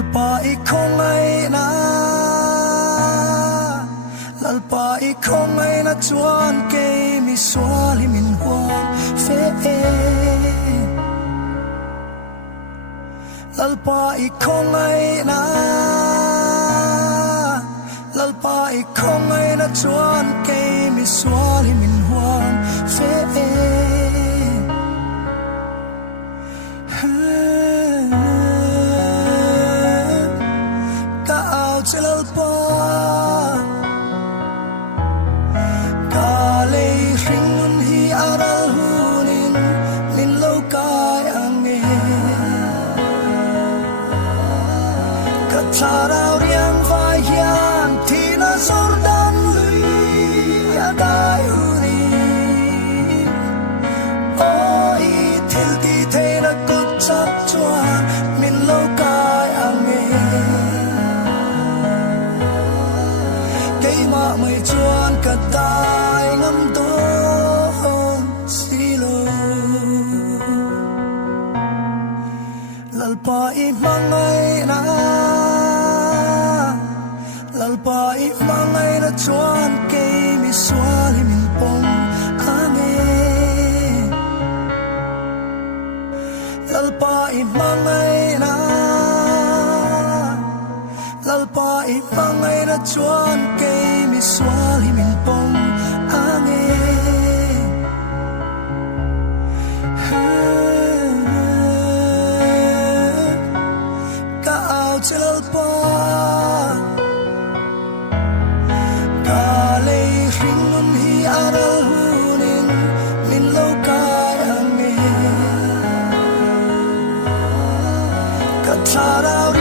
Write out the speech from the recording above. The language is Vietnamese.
lalpa ikong ay na lalpa ikong ay na chuan kay mi suali min huang fe lalpa ikong ay na lalpa ikong ay na chuan kay mi suali min huang fe lalpa kalay ringun hi aral hunin min lo kai ange katarau riang vai hian tina zordan lui adai uni oi thil ti the na kut chak chuan min lo kai ange mây chuan cả tai ngắm đón silo lalpa imang ay na lalpa imang ay na chuan kay mi suali min pong ange lalpa imang ay na lalpa imang ay na chuan kay suali min pong ange ka ao lalpa kalay ringun hi aral hunin min lo kai ange katarau